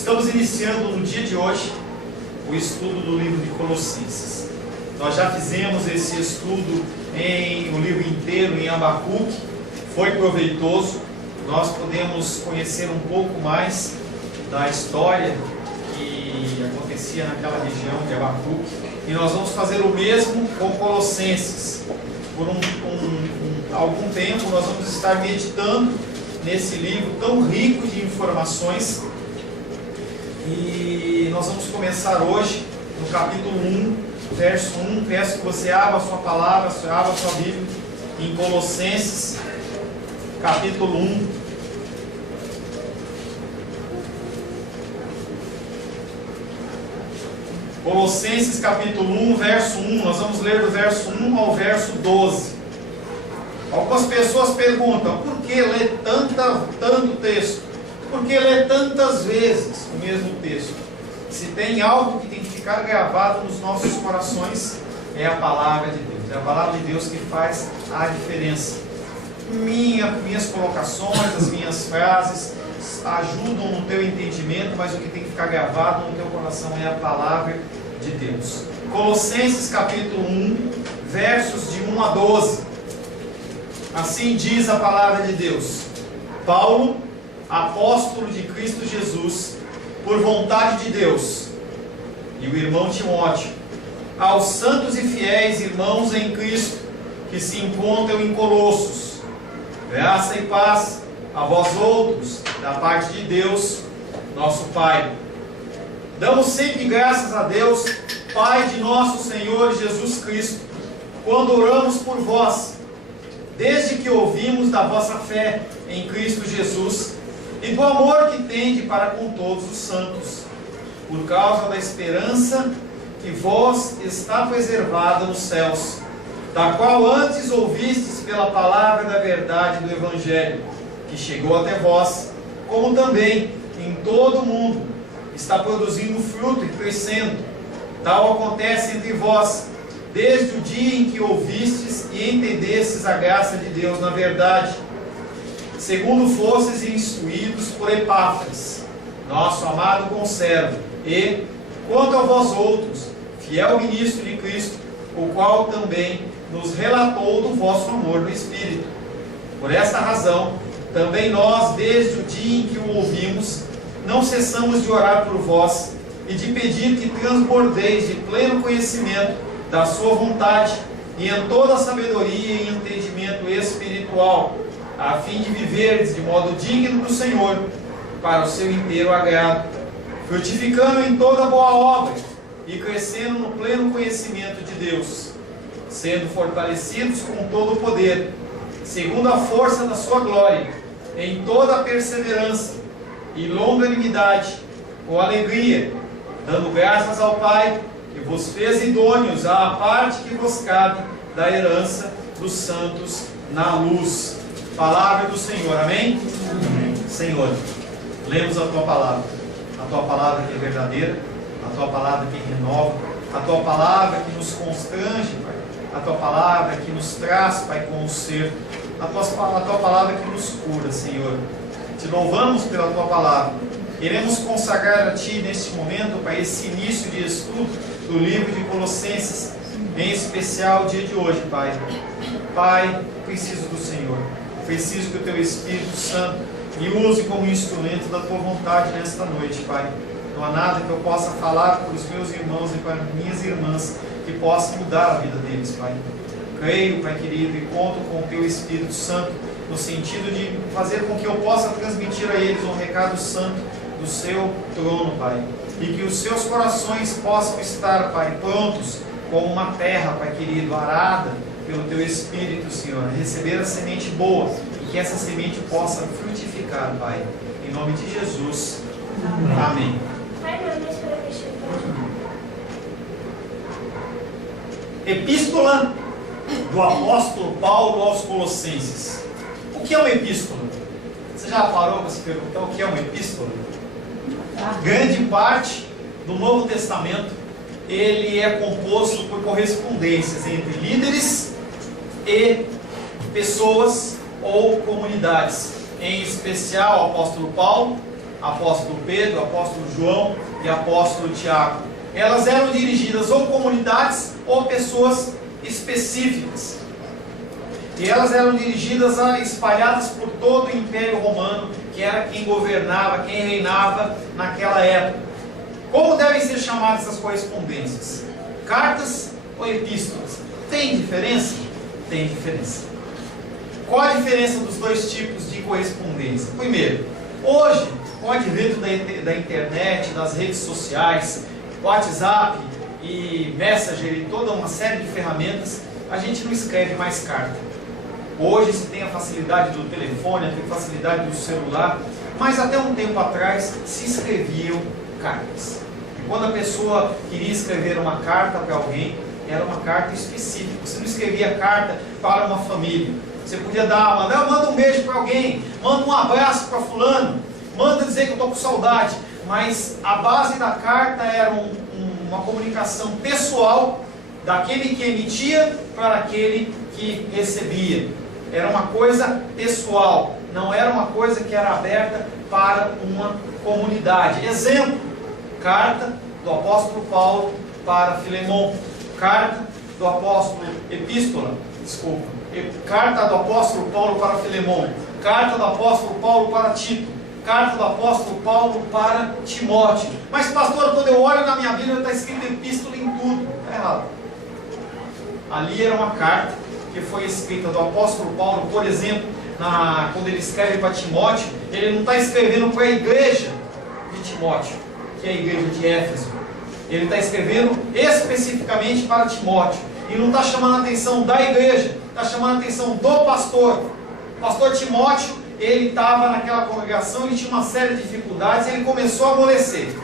Estamos iniciando no dia de hoje o estudo do livro de Colossenses. Nós já fizemos esse estudo o livro inteiro em Abacuque, foi proveitoso. Nós podemos conhecer um pouco mais da história que acontecia naquela região de Abacuque, e nós vamos fazer o mesmo com Colossenses. Por algum tempo nós vamos estar meditando nesse livro tão rico de informações, e nós vamos começar hoje no capítulo 1, verso 1. Peço que você abra a sua palavra, abra a sua Bíblia em Colossenses, capítulo 1. Colossenses capítulo 1, verso 1. Nós vamos ler do verso 1 ao verso 12. Algumas pessoas perguntam: por que ler tanto texto? Por que ler tantas vezes o mesmo texto? Se tem algo que tem que ficar gravado nos nossos corações, é a palavra de Deus. É a palavra de Deus que faz a diferença. Minhas colocações, as minhas frases ajudam no teu entendimento, mas o que tem que ficar gravado no teu coração é a palavra de Deus. Colossenses capítulo 1, versos de 1 a 12. Assim diz a palavra de Deus: Paulo, apóstolo de Cristo Jesus, por vontade de Deus, e o irmão Timóteo, aos santos e fiéis irmãos em Cristo que se encontram em Colossos, graça e paz a vós outros, da parte de Deus, nosso Pai. Damos sempre graças a Deus, Pai de nosso Senhor Jesus Cristo, quando oramos por vós, desde que ouvimos da vossa fé em Cristo Jesus e do amor que tende para com todos os santos, por causa da esperança que vós está preservada nos céus, da qual antes ouvistes pela palavra da verdade do Evangelho, que chegou até vós, como também em todo o mundo está produzindo fruto e crescendo. Tal acontece entre vós, desde o dia em que ouvistes e entendestes a graça de Deus na verdade, segundo fostes instruídos por Epáfras, nosso amado conservo, e, quanto a vós outros, fiel ministro de Cristo, o qual também nos relatou do vosso amor no Espírito. Por esta razão, também nós, desde o dia em que o ouvimos, não cessamos de orar por vós e de pedir que transbordeis de pleno conhecimento da sua vontade e em toda a sabedoria e entendimento espiritual, a fim de viverdes de modo digno do Senhor, para o seu inteiro agrado, frutificando em toda boa obra e crescendo no pleno conhecimento de Deus, sendo fortalecidos com todo o poder, segundo a força da sua glória, em toda a perseverança e longanimidade, com alegria, dando graças ao Pai, que vos fez idôneos à parte que vos cabe da herança dos santos na luz. Palavra do Senhor, amém? Amém. Senhor, lemos a Tua palavra que é verdadeira, a Tua palavra que renova, a Tua palavra que nos constrange, Pai, a Tua palavra que nos traz, Pai, conserto, a Tua palavra que nos cura, Senhor. Te louvamos pela Tua palavra. Queremos consagrar a Ti neste momento, Pai, esse início de estudo do livro de Colossenses, em especial o dia de hoje, Pai. Pai, preciso do Senhor. Preciso que o Teu Espírito Santo me use como instrumento da Tua vontade nesta noite, Pai. Não há nada que eu possa falar para os meus irmãos e para minhas irmãs que possa mudar a vida deles, Pai. Creio, Pai querido, e conto com o Teu Espírito Santo no sentido de fazer com que eu possa transmitir a eles um recado santo do Seu trono, Pai. E que os seus corações possam estar, Pai, prontos como uma terra, Pai querido, arada pelo Teu Espírito, Senhor, a receber a semente boa e que essa semente possa frutificar, Pai. Em nome de Jesus. Amém. Epístola do apóstolo Paulo aos Colossenses. O que é uma epístola? Você já parou para se perguntar o que é uma epístola? Grande parte do Novo Testamento ele é composto por correspondências entre líderes e pessoas ou comunidades. Em especial o apóstolo Paulo apóstolo Pedro, apóstolo João e apóstolo Tiago. Elas eram dirigidas ou comunidades ou pessoas específicas. E elas eram dirigidas espalhadas por todo o Império Romano, que era quem governava, quem reinava naquela época. Como devem ser chamadas essas correspondências? Cartas ou epístolas? Tem diferença? Tem diferença. Qual a diferença dos dois tipos de correspondência? Primeiro, hoje, com o advento da internet, das redes sociais, WhatsApp e Messenger e toda uma série de ferramentas, a gente não escreve mais carta. Hoje se tem a facilidade do telefone, a facilidade do celular, mas até um tempo atrás se escreviam cartas. E quando a pessoa queria escrever uma carta para alguém, era uma carta específica. Você não escrevia carta para uma família. Você podia manda um beijo para alguém, manda um abraço para fulano, manda dizer que eu estou com saudade. Mas a base da carta era uma comunicação pessoal daquele que emitia para aquele que recebia. Era uma coisa pessoal, não era uma coisa que era aberta para uma comunidade. Exemplo, carta do apóstolo Paulo para Filemon, carta do apóstolo carta do apóstolo Paulo para Filemon, carta do apóstolo Paulo para Tito, carta do apóstolo Paulo para Timóteo. Mas pastor, quando eu olho na minha Bíblia está escrito epístola em tudo. Está errado. Ali era uma carta que foi escrita do apóstolo Paulo, por exemplo, quando ele escreve para Timóteo, ele não está escrevendo para a igreja de Timóteo, que é a igreja de Éfeso. Ele está escrevendo especificamente para Timóteo. E não está chamando a atenção da igreja, está chamando a atenção do pastor. O pastor Timóteo, ele estava naquela congregação, ele tinha uma série de dificuldades, e ele começou a amolecer.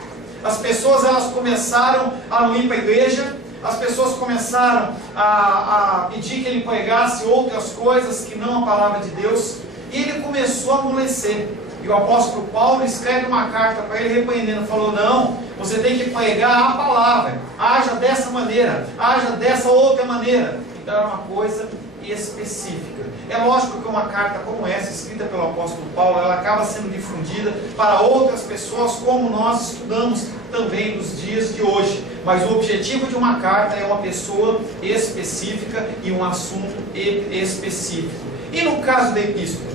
As pessoas elas começaram a não ir para a igreja, as pessoas começaram a pedir que ele pregasse outras coisas que não a palavra de Deus, e ele começou a amolecer. E o apóstolo Paulo escreve uma carta para ele repreendendo, falou: não, você tem que pregar a palavra, haja dessa maneira, haja dessa outra maneira. Então era uma coisa específica. É lógico que uma carta como essa, escrita pelo apóstolo Paulo, ela acaba sendo difundida para outras pessoas, como nós estudamos também nos dias de hoje. Mas o objetivo de uma carta é uma pessoa específica e um assunto específico. E no caso da epístola?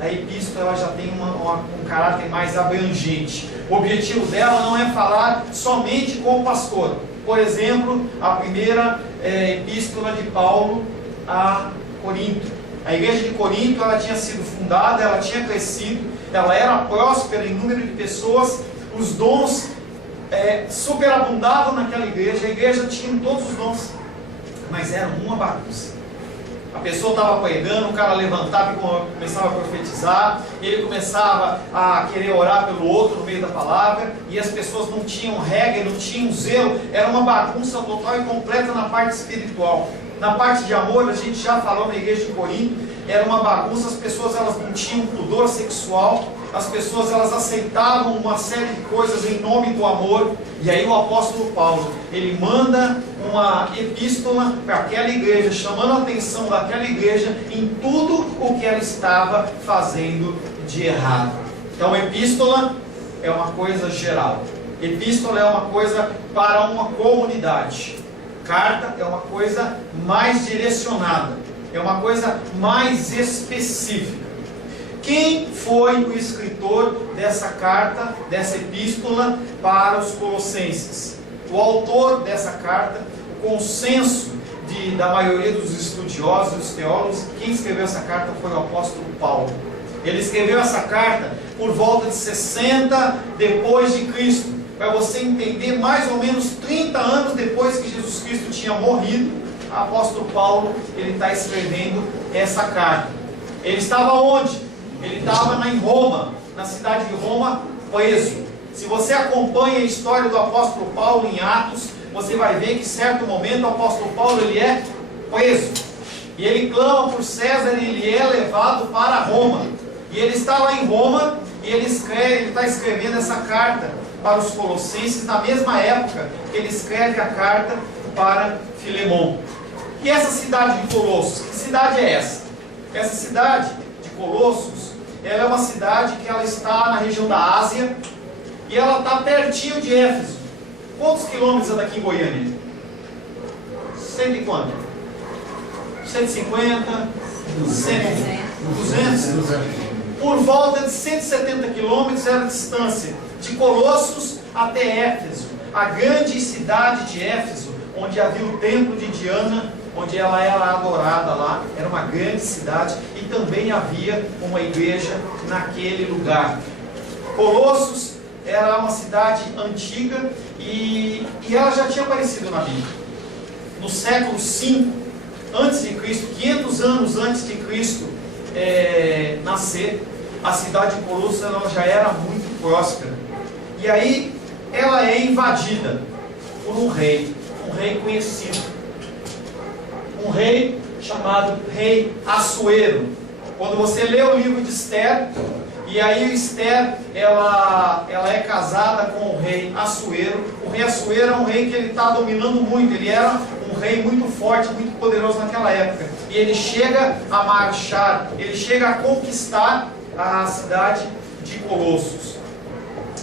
A epístola ela já tem um caráter mais abrangente. O objetivo dela não é falar somente com o pastor. Por exemplo, a primeira epístola de Paulo a Corinto. A igreja de Corinto ela tinha sido fundada, ela tinha crescido, ela era próspera em número de pessoas, os dons superabundavam naquela igreja, a igreja tinha todos os dons, mas era uma bagunça. A pessoa estava pregando, o cara levantava e começava a profetizar, ele começava a querer orar pelo outro no meio da palavra, e as pessoas não tinham regra, não tinham zelo, era uma bagunça total e completa na parte espiritual. Na parte de amor, a gente já falou na igreja de Corinto, era uma bagunça, as pessoas elas não tinham pudor sexual, as pessoas elas aceitavam uma série de coisas em nome do amor. E aí o apóstolo Paulo, ele manda uma epístola para aquela igreja, chamando a atenção daquela igreja em tudo o que ela estava fazendo de errado. Então epístola é uma coisa geral, epístola é uma coisa para uma comunidade, carta é uma coisa mais direcionada, é uma coisa mais específica. Quem foi o escritor dessa carta, dessa epístola para os Colossenses? O autor dessa carta, o consenso da maioria dos estudiosos, dos teólogos, quem escreveu essa carta foi o apóstolo Paulo. Ele escreveu essa carta por volta de 60 depois de Cristo. Para você entender, mais ou menos 30 anos depois que Jesus Cristo tinha morrido, o apóstolo Paulo ele está escrevendo essa carta. Ele estava onde? Ele estava em Roma, na cidade de Roma, preso. Se você acompanha a história do apóstolo Paulo em Atos, você vai ver que em certo momento o apóstolo Paulo ele é preso. E ele clama por César e ele é levado para Roma. E ele está lá em Roma e ele está escrevendo essa carta para os Colossenses na mesma época que ele escreve a carta para Filemon. E essa cidade de Colossos, que cidade é essa? Essa cidade de Colossos, ela é uma cidade que ela está na região da Ásia e ela está pertinho de Éfeso. Quantos quilômetros é daqui em Goiânia? 100 e quanto? 150? 200? Por volta de 170 quilômetros era a distância de Colossos até Éfeso, a grande cidade de Éfeso, onde havia o templo de Diana, onde ela era adorada lá. Era uma grande cidade e também havia uma igreja naquele lugar. Colossos era uma cidade antiga e ela já tinha aparecido na Bíblia. No século V antes de Cristo, 500 anos antes de Cristo nascer, a cidade de Colossos ela já era muito próspera. E aí ela é invadida por um rei conhecido, um rei chamado Rei Assuero. Quando você lê o livro de Esther, e aí Esther ela é casada com o rei Assuero. O rei Assuero é um rei que ele está dominando muito, ele era um rei muito forte, muito poderoso naquela época, e ele chega a marchar, ele chega a conquistar a cidade de Colossos.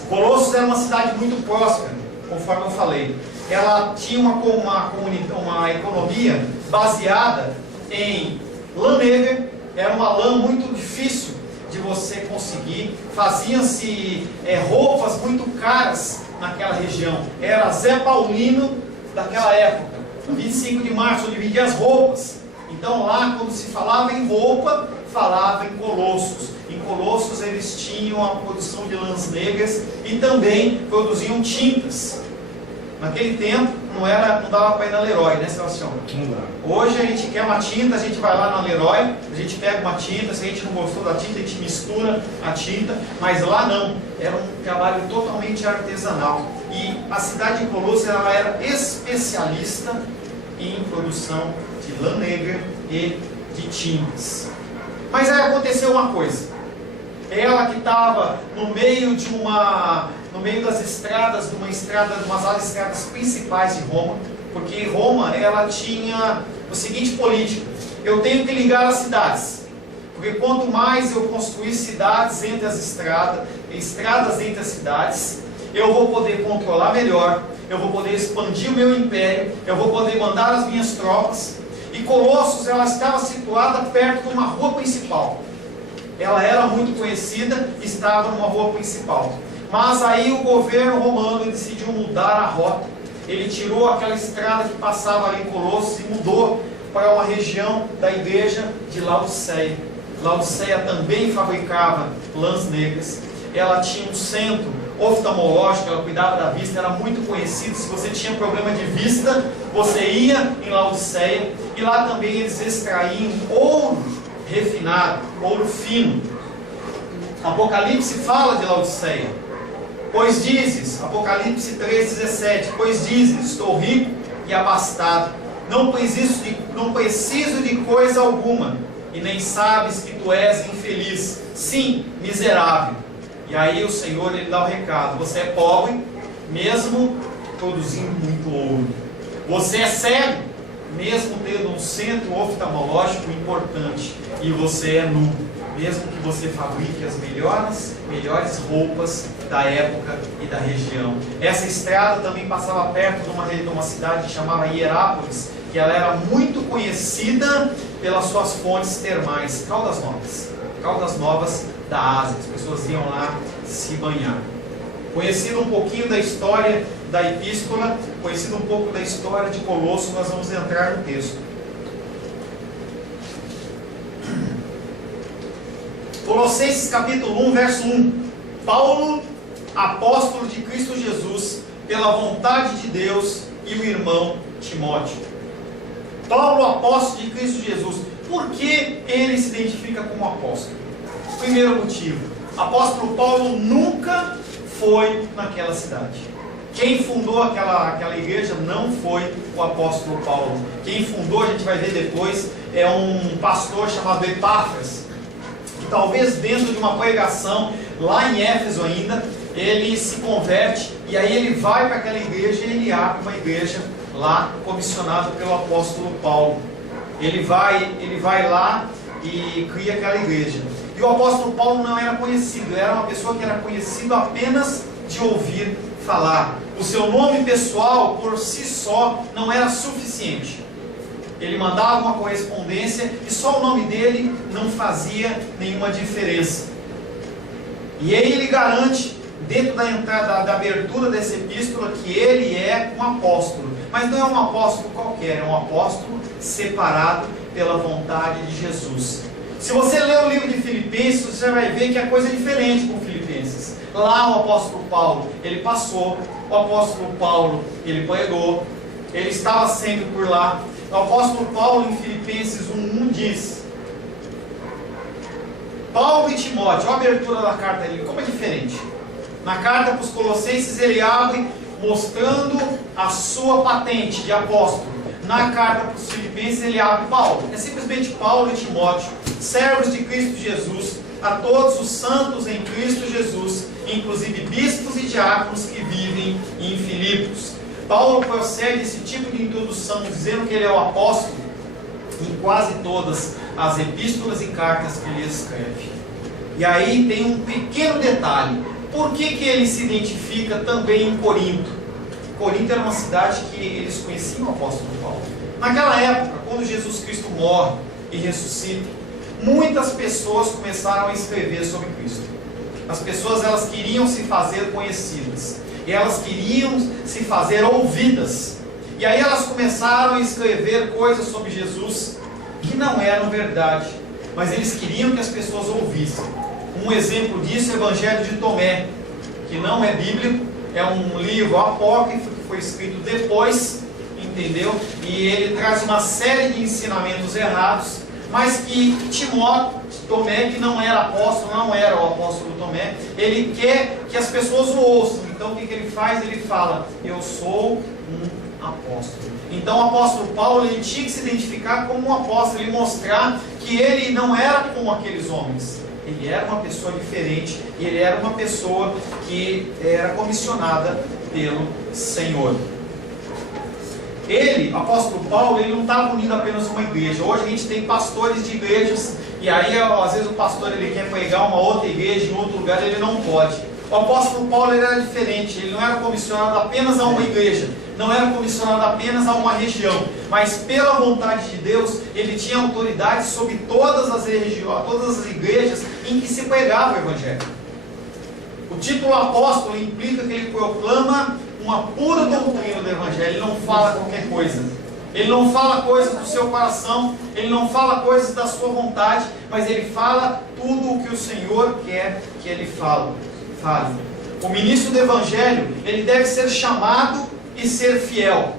Colossos era uma cidade muito próspera, conforme eu falei. Ela tinha uma economia baseada em lã negra. Era uma lã muito difícil de você conseguir. Faziam-se roupas muito caras naquela região. Era Zé Paulino daquela época, 25 de março, onde vendia as roupas. Então lá, quando se falava em roupa, falava em Colossos. Em Colossos eles tinham a produção de lãs negras e também produziam tintas. Naquele tempo não dava para ir na Leroy, né, Sebastião? Hoje a gente quer uma tinta, a gente vai lá na Leroy, a gente pega uma tinta, se a gente não gostou da tinta, a gente mistura a tinta, mas lá não, era um trabalho totalmente artesanal. E a cidade de Colossos ela era especialista em produção de lã negra e de tintas. Mas aí aconteceu uma coisa. Ela que estava no meio das estradas, de umas estradas principais de Roma, porque Roma ela tinha o seguinte política: eu tenho que ligar as cidades, porque quanto mais eu construir cidades entre as estradas entre as cidades, eu vou poder controlar melhor, eu vou poder expandir o meu império, eu vou poder mandar as minhas tropas. E Colossos ela estava situada perto de uma rua principal. Ela era muito conhecida, estava numa rua principal. Mas aí o governo romano decidiu mudar a rota. Ele tirou aquela estrada que passava ali em Colossos e mudou para uma região da igreja de Laodiceia. Laodiceia também fabricava lãs negras. Ela tinha um centro oftalmológico, ela cuidava da vista, era muito conhecido. Se você tinha problema de vista, você ia em Laodiceia. E lá também eles extraíam ouro refinado, ouro fino. Apocalipse fala de Laodiceia. Pois dizes, Apocalipse 3,17, pois dizes, estou rico e abastado, não preciso de coisa alguma, e nem sabes que tu és infeliz, sim, miserável. E aí o Senhor ele dá o recado: você é pobre, mesmo produzindo muito ouro. Você é cego, mesmo tendo um centro oftalmológico importante. E você é nu, mesmo que você fabrique as melhores roupas da época e da região. Essa estrada também passava perto de uma cidade que chamava Hierápolis, que ela era muito conhecida pelas suas fontes termais, Caldas Novas da Ásia. As pessoas iam lá se banhar. Conhecido um pouquinho da história da epístola, conhecido um pouco da história de Colossos, nós vamos entrar no texto. Colossenses capítulo 1, verso 1. Paulo, apóstolo de Cristo Jesus, pela vontade de Deus, e o irmão Timóteo. Paulo, apóstolo de Cristo Jesus. Por que ele se identifica como apóstolo? Primeiro motivo: apóstolo Paulo nunca foi naquela cidade. Quem fundou aquela igreja não foi o apóstolo Paulo. Quem fundou, a gente vai ver depois, é um pastor chamado Epáfras. E talvez dentro de uma pregação lá em Éfeso ainda, ele se converte e aí ele vai para aquela igreja e ele abre uma igreja lá, comissionado pelo apóstolo Paulo. Ele vai lá e cria aquela igreja. E E o apóstolo Paulo não era conhecido, era uma pessoa que era conhecido apenas de ouvir falar. O seu nome pessoal, por si só, não era suficiente. Ele mandava uma correspondência e só o nome dele não fazia nenhuma diferença. E aí ele garante, dentro da entrada, da abertura dessa epístola, que ele é um apóstolo. Mas não é um apóstolo qualquer, é um apóstolo separado pela vontade de Jesus. Se você ler o livro de Filipenses, você vai ver que a coisa é diferente com Filipenses. Lá o apóstolo Paulo, ele passou, o apóstolo Paulo, ele pregou, ele estava sempre por lá. O apóstolo Paulo, em Filipenses 1:1, diz: Paulo e Timóteo, a abertura da carta dele, como é diferente. Na carta para os Colossenses ele abre mostrando a sua patente de apóstolo. Na carta para os Filipenses ele abre Paulo. É simplesmente Paulo e Timóteo, servos de Cristo Jesus, a todos os santos em Cristo Jesus, inclusive bispos e diáconos que vivem em Filipos. Paulo procede esse tipo de introdução, dizendo que ele é o apóstolo em quase todas as epístolas e cartas que ele escreve. E aí tem um pequeno detalhe. Por que ele se identifica também em Corinto? Corinto era uma cidade que eles conheciam o apóstolo Paulo. Naquela época, quando Jesus Cristo morre e ressuscita, muitas pessoas começaram a escrever sobre Cristo. As pessoas, elas queriam se fazer conhecidas. E elas queriam se fazer ouvidas. E aí elas começaram a escrever coisas sobre Jesus que não eram verdade, mas eles queriam que as pessoas ouvissem. Um exemplo disso é o Evangelho de Tomé, que não é bíblico, é um livro apócrifo que foi escrito depois, entendeu? E ele traz uma série de ensinamentos errados, mas que Tomé, que não era apóstolo, não era o apóstolo Tomé, ele quer que as pessoas o ouçam. Então o que ele faz? Ele fala: eu sou um apóstolo. Então o apóstolo Paulo, ele tinha que se identificar como um apóstolo, ele mostrar que ele não era como aqueles homens. Ele era uma pessoa diferente, e ele era uma pessoa que era comissionada pelo Senhor. Ele, apóstolo Paulo, ele não estava unido apenas a uma igreja. Hoje a gente tem pastores de igrejas, e aí às vezes o pastor ele quer pregar uma outra igreja em outro lugar, ele não pode. O apóstolo Paulo ele era diferente, ele não era comissionado apenas a uma igreja, não era comissionado apenas a uma região, mas pela vontade de Deus, ele tinha autoridade sobre todas as regiões, todas as igrejas em que se pregava o Evangelho. O título apóstolo implica que ele proclama uma pura doutrina do Evangelho, ele não fala qualquer coisa. Ele não fala coisas do seu coração, ele não fala coisas da sua vontade, mas ele fala tudo o que o Senhor quer que ele fale. O ministro do Evangelho, ele deve ser chamado e ser fiel.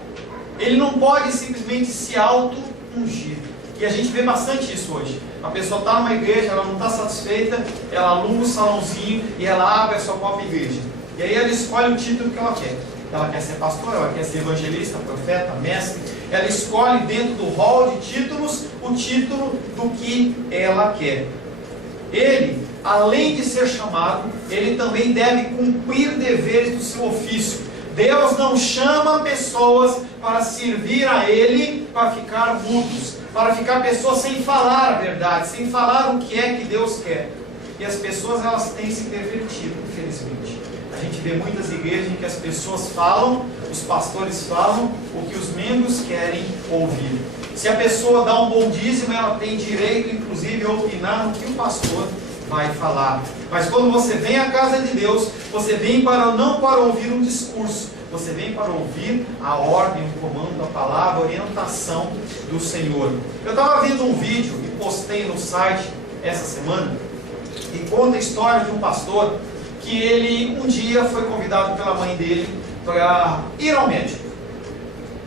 Ele não pode simplesmente se auto-ungir. E a gente vê bastante isso hoje. A pessoa está numa igreja, ela não está satisfeita, ela aluga um salãozinho e ela abre a sua própria igreja. E aí ela escolhe o título que ela quer. Ela quer ser pastor, ela quer ser evangelista, profeta, mestre. Ela escolhe dentro do hall de títulos o título do que ela quer. Ele, além de ser chamado, ele também deve cumprir deveres do seu ofício. Deus não chama pessoas para servir a Ele, para ficar mudos, para ficar pessoas sem falar a verdade, sem falar o que é que Deus quer. E as pessoas, elas têm se pervertido, infelizmente. A gente vê muitas igrejas em que as pessoas falam, os pastores falam o que os membros querem ouvir. Se a pessoa dá um bom dízimo, ela tem direito, inclusive, a opinar no que o pastor vai falar. Mas quando você vem à casa de Deus, você vem não para ouvir um discurso, você vem para ouvir a ordem, o comando, a palavra, a orientação do Senhor. Eu estava vendo um vídeo e postei no site essa semana, e conta a história de um pastor que ele um dia foi convidado pela mãe dele para ir ao médico.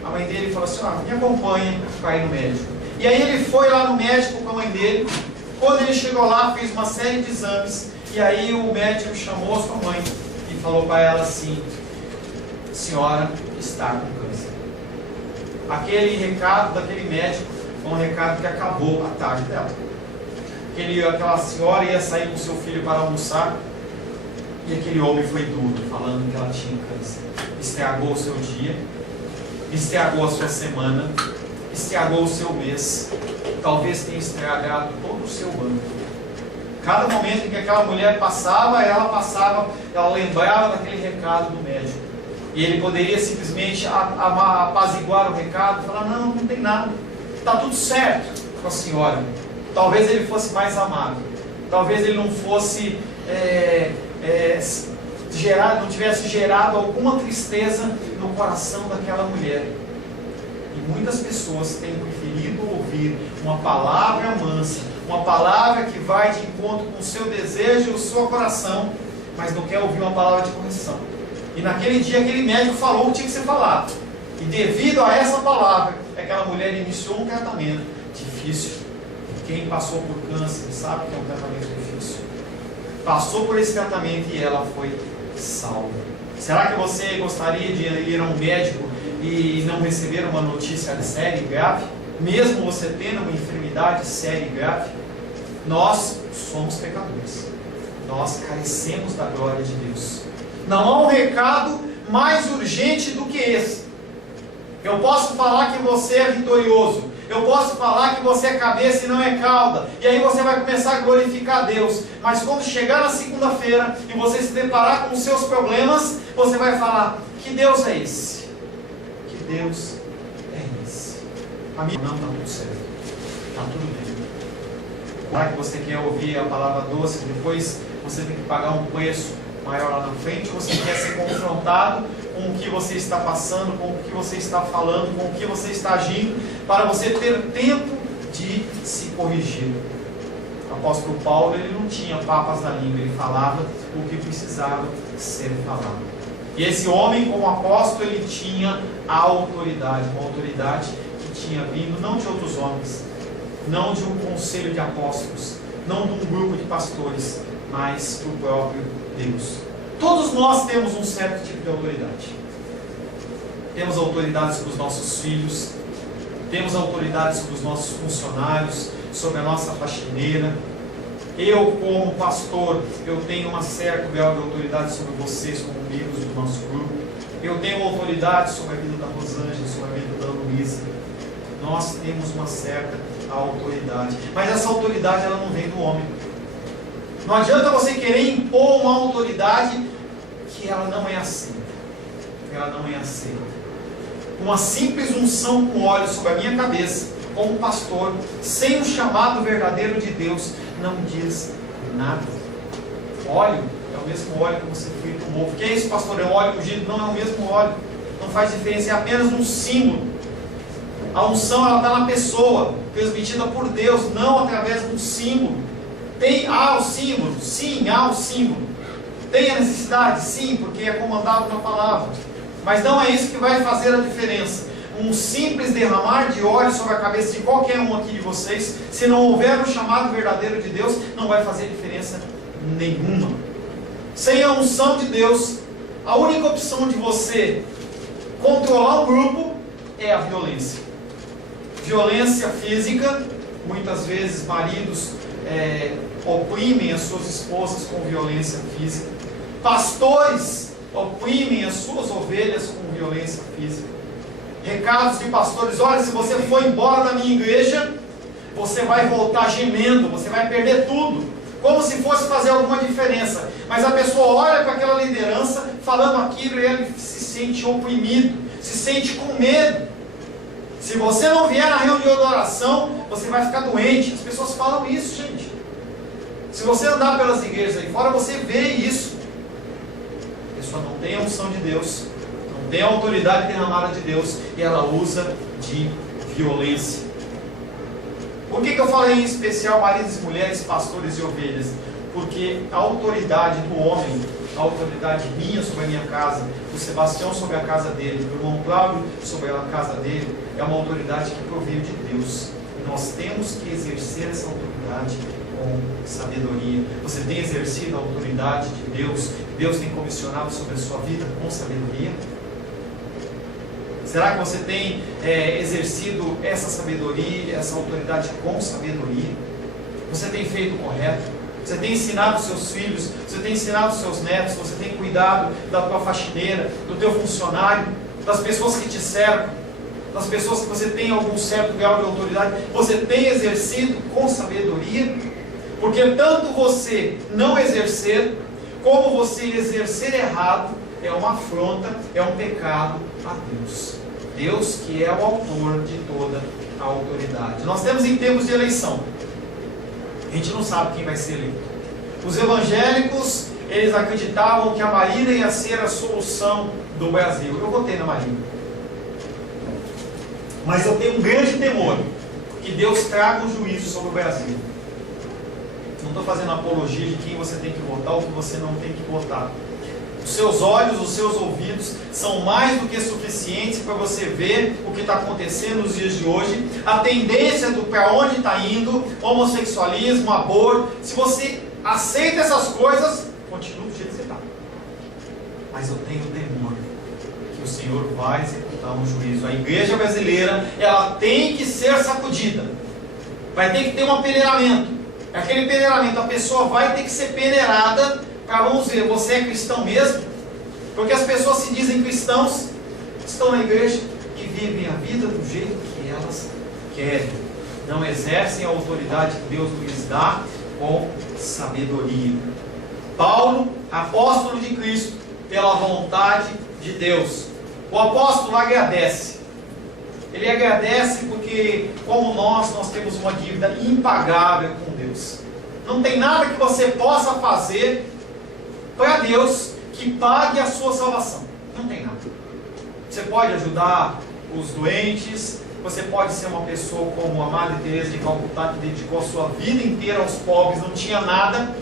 A mãe dele falou assim: me acompanha para ir no médico. E aí ele foi lá no médico com a mãe dele. Quando ele chegou lá, fez uma série de exames. E aí o médico chamou a sua mãe e falou para ela assim: a senhora está com câncer. Aquele recado daquele médico foi um recado que acabou a tarde dela. Aquela senhora ia sair com seu filho para almoçar, e aquele homem foi duro, falando que ela tinha câncer. Estragou o seu dia, estragou a sua semana, estragou o seu mês, talvez tenha estragado todo o seu ano. Cada momento em que aquela mulher passava, ela lembrava daquele recado do médico. E ele poderia simplesmente apaziguar o recado, falar, não tem nada, está tudo certo com a senhora. Talvez ele fosse mais amável, talvez ele não fosse não tivesse gerado alguma tristeza no coração daquela mulher. E muitas pessoas têm preferido ouvir uma palavra mansa, uma palavra que vai de encontro com o seu desejo e o seu coração, mas não quer ouvir uma palavra de correção. E naquele dia aquele médico falou o que tinha que ser falado. E devido a essa palavra, aquela mulher iniciou um tratamento difícil. Quem passou por câncer sabe que é um tratamento difícil. Passou por esse tratamento e ela foi salva. Será que você gostaria de ir a um médico e não receber uma notícia séria e grave? Mesmo você tendo uma enfermidade séria e grave? Nós somos pecadores. Nós carecemos da glória de Deus. Não há um recado mais urgente do que esse. Eu posso falar que você é vitorioso. Eu posso falar que você é cabeça e não é cauda. E aí você vai começar a glorificar Deus. Mas quando chegar na segunda-feira e você se deparar com os seus problemas, você vai falar, que Deus é esse? Que Deus é esse? Amigo, não, está tudo certo. Está tudo bem. Será que você quer ouvir a palavra doce, depois você tem que pagar um preço maior lá na frente? Ou você quer ser confrontado com o que você está passando, com o que você está falando, com o que você está agindo, para você ter tempo de se corrigir? O apóstolo Paulo, ele não tinha papas na língua, ele falava o que precisava ser falado. E esse homem, como apóstolo, ele tinha a autoridade, uma autoridade que tinha vindo não de outros homens, não de um conselho de apóstolos, não de um grupo de pastores, mas do próprio Deus. Todos nós temos um certo tipo de autoridade. Temos autoridade sobre os nossos filhos, temos autoridade sobre os nossos funcionários, sobre a nossa faxineira. Eu, como pastor, eu tenho um certo grau de autoridade sobre vocês, como membros do nosso grupo. Eu tenho autoridade sobre a vida da Rosângela, sobre a vida da Luísa. Nós temos uma certa autoridade, mas essa autoridade ela não vem do homem. Não adianta você querer impor uma autoridade que ela não é aceita. Ela não é aceita. Uma simples unção com óleo sobre a minha cabeça, como pastor, sem o chamado verdadeiro de Deus, não diz nada. Óleo é o mesmo óleo que você frita um ovo. Que é isso, pastor? É um óleo ungido? Não é o mesmo óleo. Não faz diferença, é apenas um símbolo. A unção ela está na pessoa, transmitida por Deus, não através de um símbolo. Há o símbolo? Sim, há o símbolo. Tem a necessidade? Sim, porque é comandado na palavra. Mas não é isso que vai fazer a diferença. Um simples derramar de óleo sobre a cabeça de qualquer um aqui de vocês, se não houver o chamado verdadeiro de Deus, não vai fazer diferença nenhuma. Sem a unção de Deus, a única opção de você controlar um grupo é a violência. Violência física, muitas vezes maridos oprimem as suas esposas com violência física. Pastores oprimem as suas ovelhas com violência física. Recados de pastores: olha, se você for embora da minha igreja, você vai voltar gemendo, você vai perder tudo. Como se fosse fazer alguma diferença. Mas a pessoa olha para aquela liderança falando aquilo e ele se sente oprimido, se sente com medo. Se você não vier na reunião de oração, você vai ficar doente. As pessoas falam isso, gente. Se você andar pelas igrejas aí fora, você vê isso. A pessoa não tem a unção de Deus, não tem a autoridade derramada de Deus, e ela usa de violência. Por que eu falei em especial maridos e mulheres, pastores e ovelhas? Porque a autoridade do homem, a autoridade minha sobre a minha casa, do Sebastião sobre a casa dele, do irmão Cláudio sobre a casa dele, é uma autoridade que proveio de Deus. E nós temos que exercer essa autoridade com sabedoria. Você tem exercido a autoridade de Deus? Deus tem comissionado sobre a sua vida com sabedoria? Será que você tem exercido essa sabedoria, essa autoridade com sabedoria? Você tem feito o correto? Você tem ensinado os seus filhos? Você tem ensinado os seus netos? Você tem cuidado da tua faxineira, do teu funcionário, das pessoas que te cercam, das pessoas que você tem algum certo grau de autoridade? Você tem exercido com sabedoria? Porque tanto você não exercer, como você exercer errado, é uma afronta, é um pecado a Deus. Deus que é o autor de toda a autoridade. Nós temos em tempos de eleição, a gente não sabe quem vai ser eleito. Os evangélicos, eles acreditavam que a Marina ia ser a solução do Brasil. Eu votei na Marina. Mas eu tenho um grande temor que Deus traga um juízo sobre o Brasil. Não estou fazendo apologia de quem você tem que votar ou que você não tem que votar. Os seus olhos, os seus ouvidos são mais do que suficientes para você ver o que está acontecendo nos dias de hoje, a tendência para onde está indo, homossexualismo, aborto. Se você aceita essas coisas, continua do jeito que você está. Mas eu tenho temor que o Senhor vai executar um juízo. A igreja brasileira, ela tem que ser sacudida. Vai ter que ter um apedreiramento. Aquele peneiramento, a pessoa vai ter que ser peneirada para, vamos ver, você é cristão mesmo? Porque as pessoas se dizem cristãos, estão na igreja e vivem a vida do jeito que elas querem. Não exercem a autoridade que Deus lhes dá com sabedoria. Paulo, apóstolo de Cristo, pela vontade de Deus. O apóstolo agradece. Ele agradece porque, como nós temos uma dívida impagável com Deus. Não tem nada que você possa fazer para Deus que pague a sua salvação. Não tem nada. Você pode ajudar os doentes, você pode ser uma pessoa como a Madre Teresa de Calcutá, que dedicou a sua vida inteira aos pobres, não tinha nada.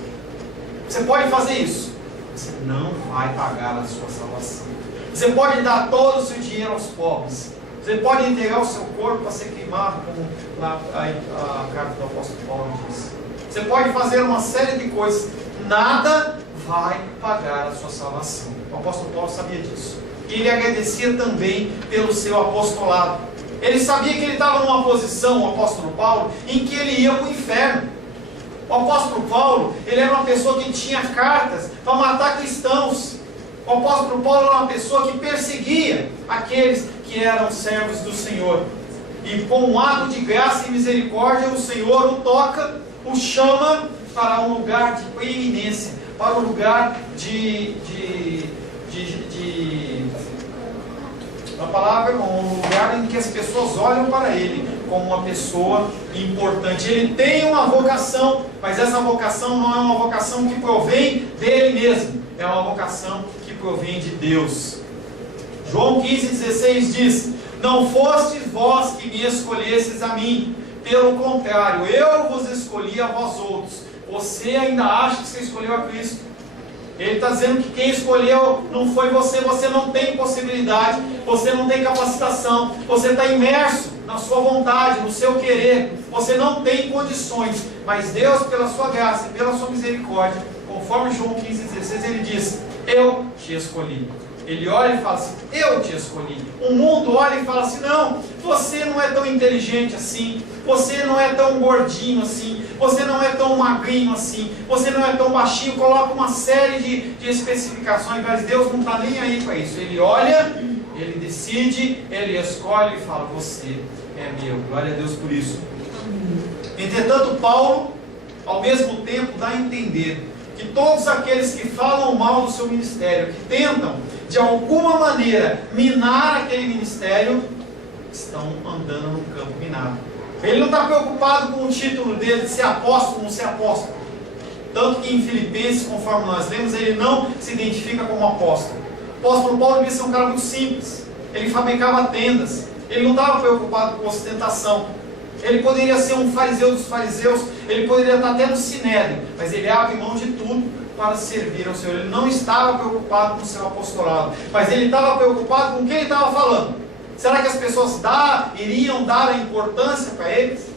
Você pode fazer isso. Você não vai pagar a sua salvação. Você pode dar todo o seu dinheiro aos pobres. Você pode entregar o seu corpo para ser queimado, como a carta do apóstolo Paulo diz. Você pode fazer uma série de coisas. Nada vai pagar a sua salvação. O apóstolo Paulo sabia disso. E ele agradecia também pelo seu apostolado. Ele sabia que ele estava numa posição, o apóstolo Paulo, em que ele ia para o inferno. O apóstolo Paulo, ele era uma pessoa que tinha cartas para matar cristãos. O apóstolo Paulo era uma pessoa que perseguia aqueles que eram servos do Senhor. E com um ato de graça e misericórdia, o Senhor o toca, o chama para um lugar de preeminência, para um lugar a palavra, um lugar em que as pessoas olham para ele como uma pessoa importante. Ele tem uma vocação, mas essa vocação não é uma vocação que provém dele mesmo, é uma vocação que provém de Deus. João 15,16 diz: não fostes vós que me escolhestes a mim, pelo contrário, eu vos escolhi a vós outros. Você ainda acha que você escolheu a Cristo? Ele está dizendo que quem escolheu não foi você. Você não tem possibilidade, você não tem capacitação, você está imerso na sua vontade, no seu querer, você não tem condições, mas Deus, pela sua graça e pela sua misericórdia, conforme João 15,16, ele diz: eu te escolhi. Ele olha e fala assim: eu te escolhi. O mundo olha e fala assim: não, você não é tão inteligente assim, você não é tão gordinho assim, você não é tão magrinho assim, você não é tão baixinho. Coloca uma série de especificações, mas Deus não está nem aí para isso. Ele olha, ele decide, ele escolhe e fala: você é meu. Glória a Deus por isso. Entretanto, Paulo, ao mesmo tempo, dá a entender que todos aqueles que falam mal do seu ministério, que tentam de alguma maneira minar aquele ministério, estão andando num campo minado. Ele não está preocupado com o título dele de ser apóstolo ou não ser apóstolo. Tanto que em Filipenses, conforme nós lemos, ele não se identifica como apóstolo. O apóstolo Paulo devia ser um cara muito simples. Ele fabricava tendas. Ele não estava preocupado com ostentação. Ele poderia ser um fariseu dos fariseus. Ele poderia estar até no sinédrio. Mas ele abre mão de tudo para servir ao Senhor. Ele não estava preocupado com o seu apostolado, mas ele estava preocupado com o que ele estava falando. Será que as pessoas iriam dar a importância para eles?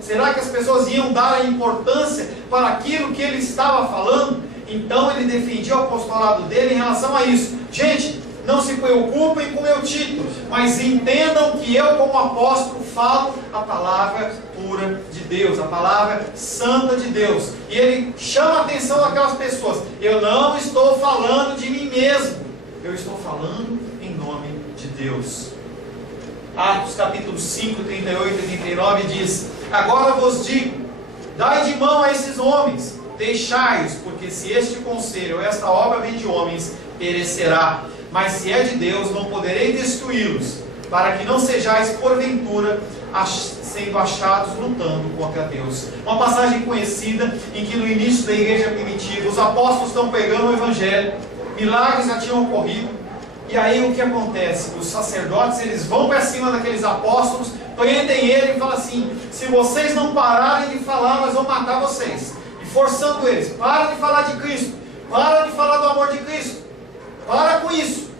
Será que as pessoas iam dar a importância para aquilo que ele estava falando? Então ele defendia o apostolado dele em relação a isso. Gente, não se preocupem com o meu título, mas entendam que eu, como apóstolo, falo a palavra pura de Deus, a palavra santa de Deus. E ele chama a atenção daquelas pessoas: eu não estou falando de mim mesmo, eu estou falando em nome de Deus. Atos capítulo 5, 38 e 39 diz: agora vos digo, Dai de mão a esses homens, deixai-os, porque se este conselho ou esta obra vem de homens, perecerá. Mas se é de Deus, não poderei destruí-los, para que não sejais porventura sendo achados lutando contra Deus. Uma passagem conhecida em que no início da igreja primitiva os apóstolos estão pregando o evangelho, milagres já tinham ocorrido, e aí o que acontece? Os sacerdotes, eles vão para cima daqueles apóstolos, prendem ele e falam assim: se vocês não pararem de falar, nós vamos matar vocês. E forçando eles: para de falar de Cristo, para de falar do amor de Cristo, para com isso.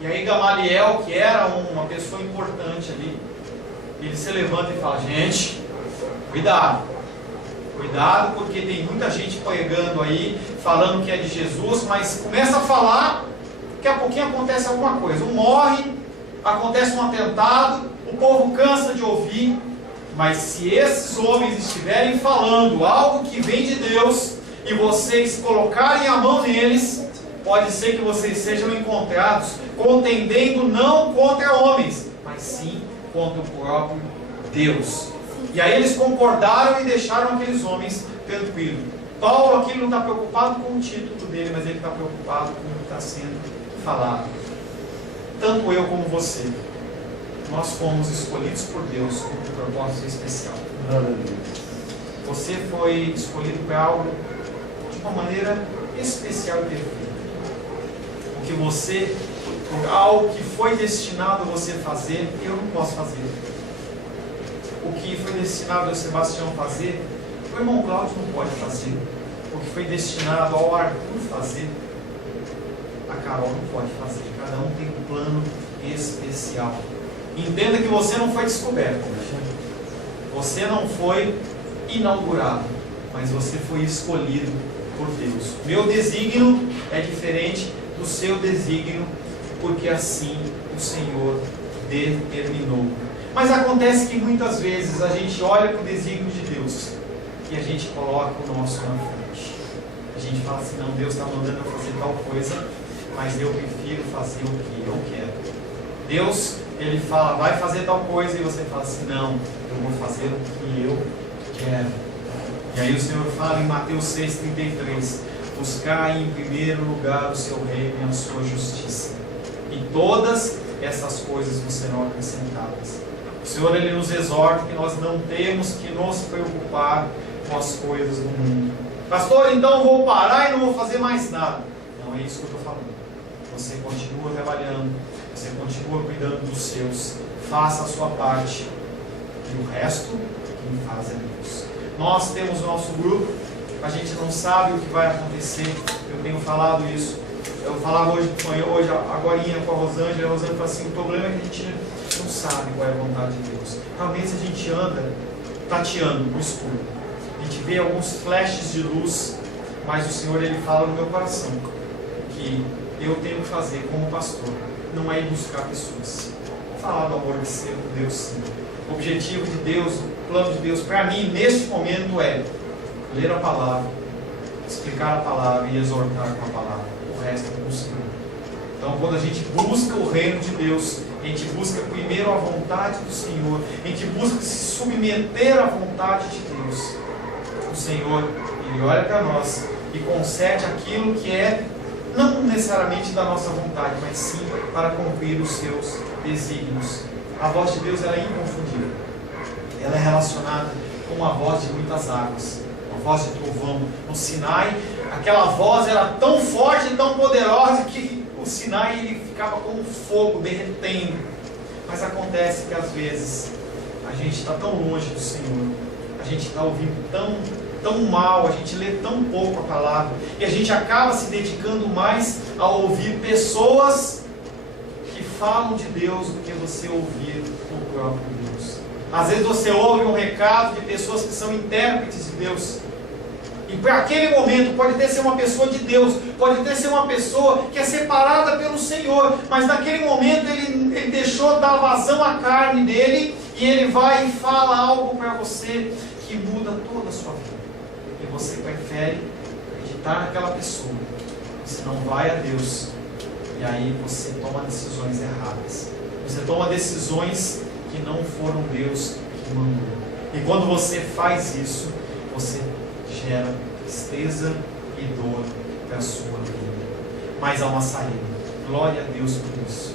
E aí Gamaliel, que era uma pessoa importante ali, ele se levanta e fala: gente, cuidado, cuidado, porque tem muita gente pregando aí, falando que é de Jesus, mas começa a falar, daqui a pouquinho acontece alguma coisa, um morre, acontece um atentado, o povo cansa de ouvir. Mas se esses homens estiverem falando algo que vem de Deus, e vocês colocarem a mão neles, pode ser que vocês sejam encontrados contendendo não contra homens, mas sim contra o próprio Deus. E aí eles concordaram e deixaram aqueles homens tranquilos. Paulo aqui não está preocupado com o título dele, mas ele está preocupado com o que está sendo falado. Tanto eu como você, nós fomos escolhidos por Deus com um propósito especial. Você foi escolhido para algo de uma maneira especial e perfeita. Porque você, algo que foi destinado a você fazer, eu não posso fazer. O que foi destinado ao Sebastião fazer, o irmão Cláudio não pode fazer. O que foi destinado ao Arthur fazer, a Carol não pode fazer. Cada um tem um plano especial. Entenda que você não foi descoberto. Você não foi inaugurado, mas você foi escolhido por Deus. Meu desígnio é diferente do seu desígnio, porque assim o Senhor determinou. Mas acontece que muitas vezes a gente olha para o desígnio de Deus e a gente coloca o nosso na frente. A gente fala assim: não, Deus está mandando eu fazer tal coisa, mas eu prefiro fazer o que eu quero. Deus, Ele fala, vai fazer tal coisa, e você fala assim: não, eu vou fazer o que eu quero. E aí o Senhor fala em Mateus 6,33: buscai em primeiro lugar o seu reino e a sua justiça, e todas essas coisas vos serão acrescentadas. O Senhor, Ele nos exorta que nós não temos que nos preocupar com as coisas do mundo. Pastor, então eu vou parar e não vou fazer mais nada. Não é isso que eu estou falando. Você continua trabalhando, você continua cuidando dos seus, faça a sua parte, e o resto quem faz é Deus. Nós temos o nosso grupo, a gente não sabe o que vai acontecer. Eu tenho falado isso. Eu falava hoje agorinha com a Rosângela. A Rosângela falou assim: o problema é que a gente não sabe qual é a vontade de Deus. Talvez a gente anda tateando no escuro, a gente vê alguns flashes de luz, mas o Senhor, Ele fala no meu coração que eu tenho que fazer como pastor não é ir buscar pessoas, falar do amor de Deus, sim. O objetivo de Deus, o plano de Deus para mim neste momento é ler a palavra, explicar a palavra e exortar com a palavra. O resto é com o Senhor. Então, quando a gente busca o reino de Deus, a gente busca primeiro a vontade do Senhor, a gente busca se submeter à vontade de Deus. O Senhor, Ele olha para nós e concede aquilo que é não necessariamente da nossa vontade, mas sim para cumprir os seus desígnios. A voz de Deus, ela é inconfundível. Ela é relacionada com a voz de muitas águas, a voz de trovão. No Sinai, aquela voz era tão forte e tão poderosa que o Sinai, ele ficava como fogo derretendo. Mas acontece que às vezes a gente está tão longe do Senhor, a gente está ouvindo tão mal, a gente lê tão pouco a palavra, e a gente acaba se dedicando mais a ouvir pessoas que falam de Deus do que você ouvir o próprio Deus. Às vezes você ouve um recado de pessoas que são intérpretes de Deus, e para aquele momento pode até ser uma pessoa de Deus, pode até ser uma pessoa que é separada pelo Senhor, mas naquele momento ele deixou dar vazão à carne dele, e ele vai e fala algo para você que muda toda a sua vida. E você prefere acreditar naquela pessoa, você não vai a Deus, e aí você toma decisões erradas. Você toma decisões que não foram Deus que mandou. E quando você faz isso, você gera tristeza e dor para sua vida. Mas há uma saída. Glória a Deus por isso.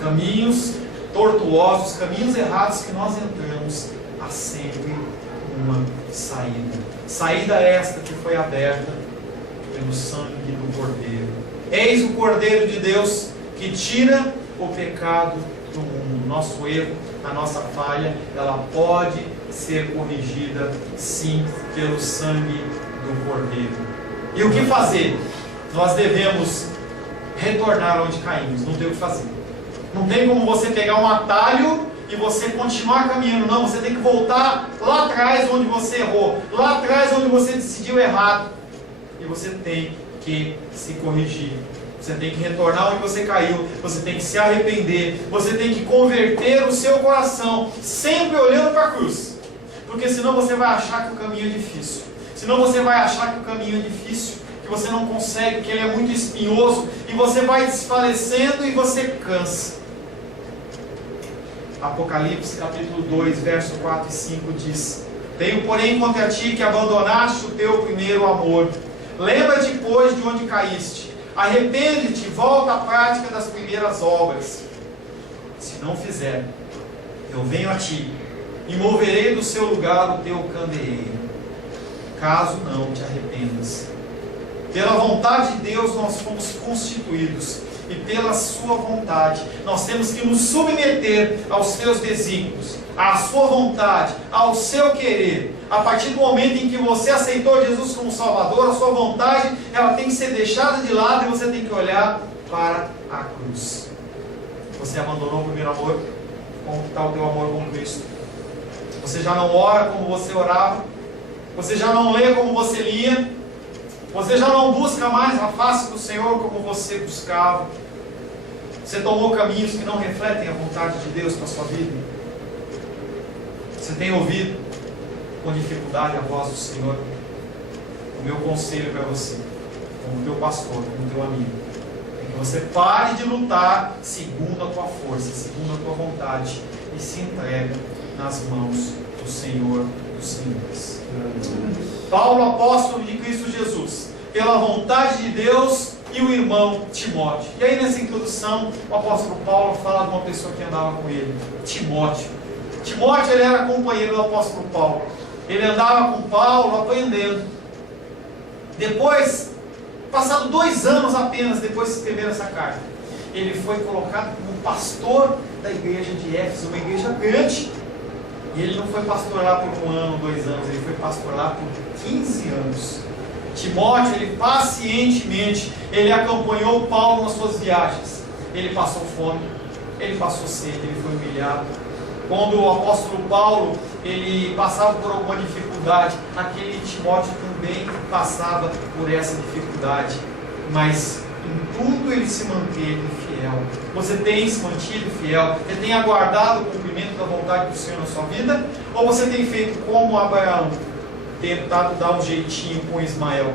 Caminhos tortuosos, caminhos errados que nós entramos, há sempre uma saída. Saída esta que foi aberta pelo sangue do Cordeiro. Eis o Cordeiro de Deus que tira o pecado do mundo. Nosso erro, a nossa falha, ela pode ser corrigida sim pelo sangue do Cordeiro. E o que fazer? Nós devemos retornar onde caímos. Não tem o que fazer. Não tem como você pegar um atalho e você continuar caminhando. Não, você tem que voltar lá atrás onde você errou, lá atrás onde você decidiu errado, e você tem que se corrigir. Você tem que retornar onde você caiu, você tem que se arrepender, você tem que converter o seu coração, sempre olhando para a cruz, porque senão você vai achar que o caminho é difícil, senão você vai achar que o caminho é difícil, que você não consegue, que ele é muito espinhoso, e você vai desfalecendo e você cansa. Apocalipse capítulo 2, verso 4 e 5 diz: tenho porém contra ti que abandonaste o teu primeiro amor. Lembra-te, pois, de onde caíste. Arrepende-te e volta à prática das primeiras obras. Se não fizer, eu venho a ti e moverei do seu lugar o teu candeeiro, caso não te arrependas. Pela vontade de Deus nós fomos constituídos, e pela sua vontade nós temos que nos submeter aos seus desígnios, à sua vontade, ao seu querer. A partir do momento em que você aceitou Jesus como Salvador, a sua vontade ela tem que ser deixada de lado e você tem que olhar para a cruz. Você abandonou o primeiro amor? Como está o teu amor com Cristo? Você já não ora como você orava? Você já não lê como você lia? Você já não busca mais a face do Senhor como você buscava? Você tomou caminhos que não refletem a vontade de Deus para a sua vida? Você tem ouvido com dificuldade a voz do Senhor? O meu conselho para você, como teu pastor, como teu amigo, é que você pare de lutar segundo a tua força, segundo a tua vontade, e se entregue nas mãos do Senhor dos Senhores. Paulo, apóstolo de Cristo Jesus, pela vontade de Deus, e o irmão Timóteo. E aí nessa introdução, o apóstolo Paulo fala de uma pessoa que andava com ele, Timóteo. Timóteo, ele era companheiro do apóstolo Paulo. Ele andava com Paulo aprendendo. Depois, passado 2 anos apenas depois de escrever essa carta, ele foi colocado como pastor da igreja de Éfeso, uma igreja grande. E ele não foi pastorar por 1 ano, 2 anos, ele foi pastorar por 15 anos. Timóteo, ele pacientemente, ele acompanhou Paulo nas suas viagens. Ele passou fome, ele passou sede, ele foi humilhado. Quando o apóstolo Paulo, ele passava por alguma dificuldade, aquele Timóteo também passava por essa dificuldade. Mas em tudo ele se manteve fiel. Você tem se mantido fiel? Você tem aguardado o cumprimento da vontade do Senhor na sua vida? Ou você tem feito como Abraão, tentado dar um jeitinho com Ismael?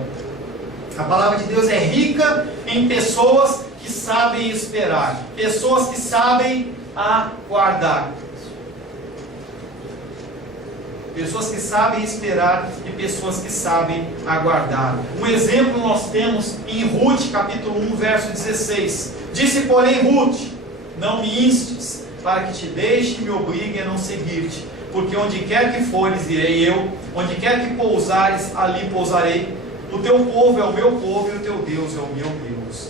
A palavra de Deus é rica em pessoas que sabem esperar, pessoas que sabem aguardar, pessoas que sabem esperar e pessoas que sabem aguardar. Um exemplo nós temos em Ruth, capítulo 1, verso 16. Disse, porém, Ruth: não me instes, para que te deixe e me obrigue a não seguir-te, porque onde quer que fores, irei eu, onde quer que pousares, ali pousarei. O teu povo é o meu povo e o teu Deus é o meu Deus.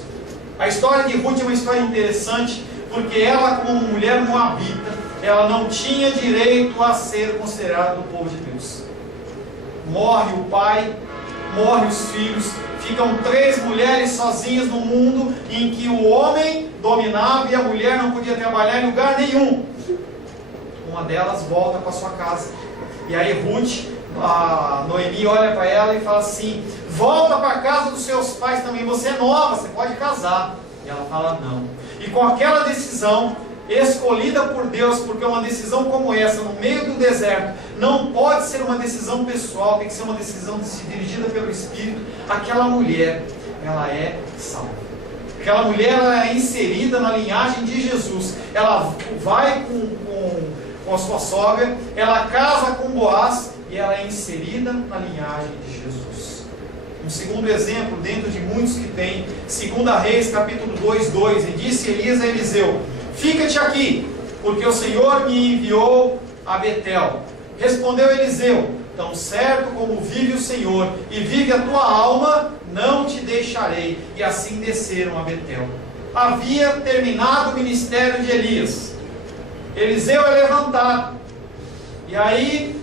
A história de Ruth é uma história interessante, porque ela, como mulher moabita, ela não tinha direito a ser considerada do povo de Deus. Morre o pai, morre os filhos, ficam 3 mulheres sozinhas no mundo em que o homem dominava e a mulher não podia trabalhar em lugar nenhum. Uma delas volta para sua casa. E aí Ruth, a Noemi, olha para ela e fala assim: volta para a casa dos seus pais também, você é nova, você pode casar. E ela fala não. E com aquela decisão escolhida por Deus, porque uma decisão como essa, no meio do deserto, não pode ser uma decisão pessoal, tem que ser uma decisão dirigida pelo Espírito. Aquela mulher, ela é salva. Aquela mulher, ela é inserida na linhagem de Jesus. Ela vai com a sua sogra, ela casa com Boaz, e ela é inserida na linhagem de Jesus. Um segundo exemplo, dentro de muitos que tem, 2 Reis, capítulo 2:2, e disse Elias a Eliseu: fica-te aqui, porque o Senhor me enviou a Betel. Respondeu Eliseu: tão certo como vive o Senhor, e vive a tua alma, não te deixarei. E assim desceram a Betel. Havia terminado o ministério de Elias. Eliseu é levantado, e aí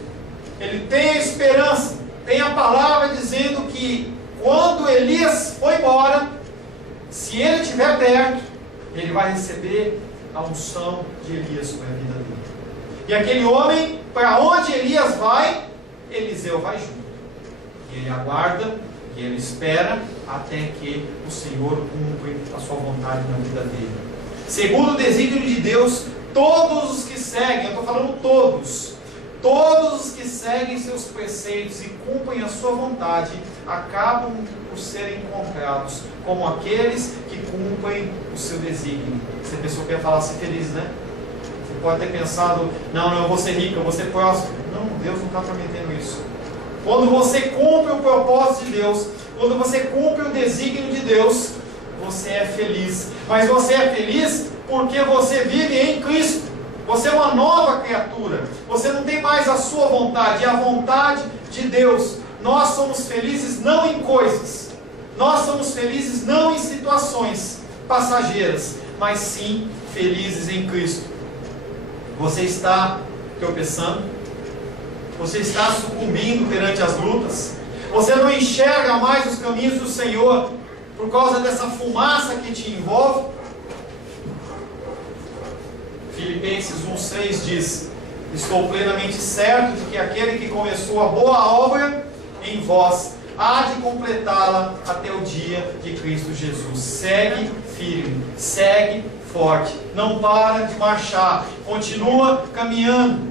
ele tem a esperança, tem a palavra dizendo que quando Elias foi embora, se ele estiver perto, ele vai receber a unção de Elias sobre a vida dele. E aquele homem, para onde Elias vai, Eliseu vai junto. E ele aguarda, e ele espera, até que o Senhor cumpre a sua vontade na vida dele. Segundo o desígnio de Deus, todos os que seguem, eu estou falando todos os que seguem seus preceitos e cumprem a sua vontade, acabam por serem encontrados como aqueles que cumprem o seu desígnio. Você pensou que ia falar ser feliz, né? Você pode ter pensado, não, eu vou ser rico, eu vou ser próspero. Não, Deus não está prometendo isso. Quando você cumpre o propósito de Deus, quando você cumpre o desígnio de Deus, você é feliz. Mas você é feliz porque você vive em Cristo. Você é uma nova criatura. Você não tem mais a sua vontade, é a vontade de Deus. Nós somos felizes não em coisas. Nós somos felizes não em situações passageiras, mas sim felizes em Cristo. Você está tropeçando? Você está sucumbindo perante as lutas? Você não enxerga mais os caminhos do Senhor por causa dessa fumaça que te envolve? Filipenses 1,6 diz: estou plenamente certo de que aquele que começou a boa obra em vós há de completá-la até o dia de Cristo Jesus. Segue firme, segue forte, não para de marchar, continua caminhando.